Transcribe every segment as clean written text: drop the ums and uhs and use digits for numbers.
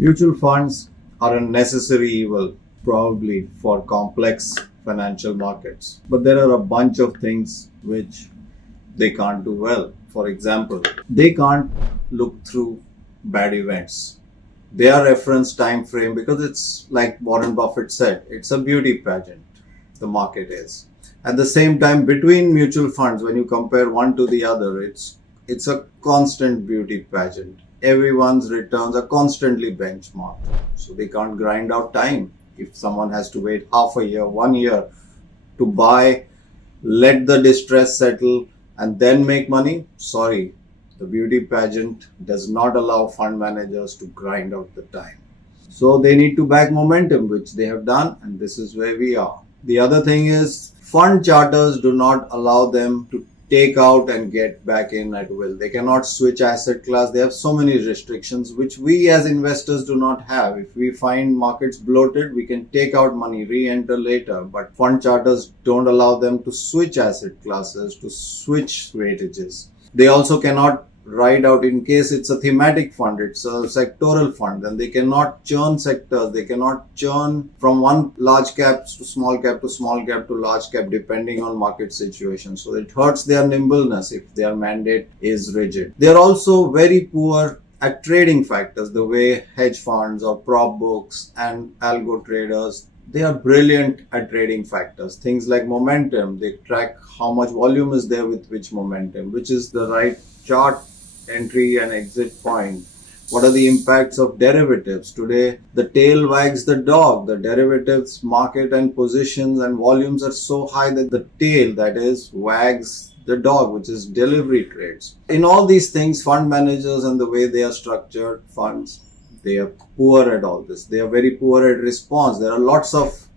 Mutual funds are a necessary evil, probably, for complex financial markets. But there are a bunch of things which they can't do well. For example, they can't look through bad events. Their reference time frame, because it's like Warren Buffett said, it's a beauty pageant, the market is. At the same time, between mutual funds, when you compare one to the other, it's a constant beauty pageant. Everyone's returns are constantly benchmarked. So they can't grind out time. If someone has to wait half a year, 1 year to buy, let the distress settle, and then make money, sorry, the beauty pageant does not allow fund managers to grind out the time. So they need to back momentum, which they have done, and this is where we are. The other thing is, fund charters do not allow them to take out and get back in at will. They cannot switch asset class. They have so many restrictions which we as investors do not have. If we find markets bloated, we can take out money, re-enter later, but fund charters don't allow them to switch asset classes, to switch weightages. They also cannot ride out, in case it's a thematic fund, it's a sectoral fund, then they cannot churn sectors. They cannot churn from one large cap to small cap to small cap to large cap depending on market situation. So it hurts their nimbleness if their mandate is rigid. They are also very poor at trading factors, the way hedge funds or prop books and algo traders, they are brilliant at trading factors. Things like momentum, they track how much volume is there with which momentum, which is the right chart entry and exit point. What are the impacts of derivatives? Today, the tail wags the dog. The derivatives market and positions and volumes are so high that the tail, that is, wags the dog, which is delivery trades. In all these things, fund managers and the way they are structured funds, they are poor at all this. They are very poor at response. There are lots of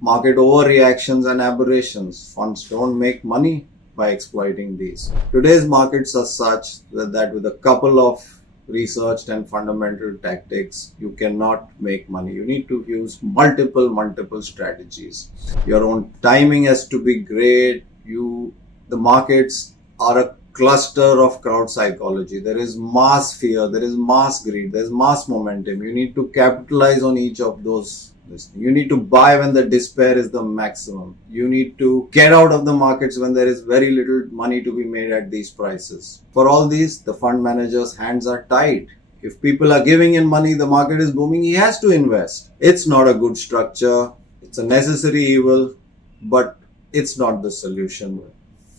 market overreactions and aberrations. Funds don't make money by exploiting these. Today's markets are such that with a couple of researched and fundamental tactics, you cannot make money. You need to use multiple strategies. Your own timing has to be great. The markets are a cluster of crowd psychology. There is mass fear, there is mass greed, there is mass momentum. You need to capitalize on each of those. You need to buy when the despair is the maximum. You need to get out of the markets when there is very little money to be made at these prices. For all these, the fund manager's hands are tied. If people are giving in money, the market is booming, he has to invest. It's not a good structure. It's a necessary evil, but it's not the solution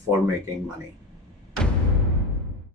for making money.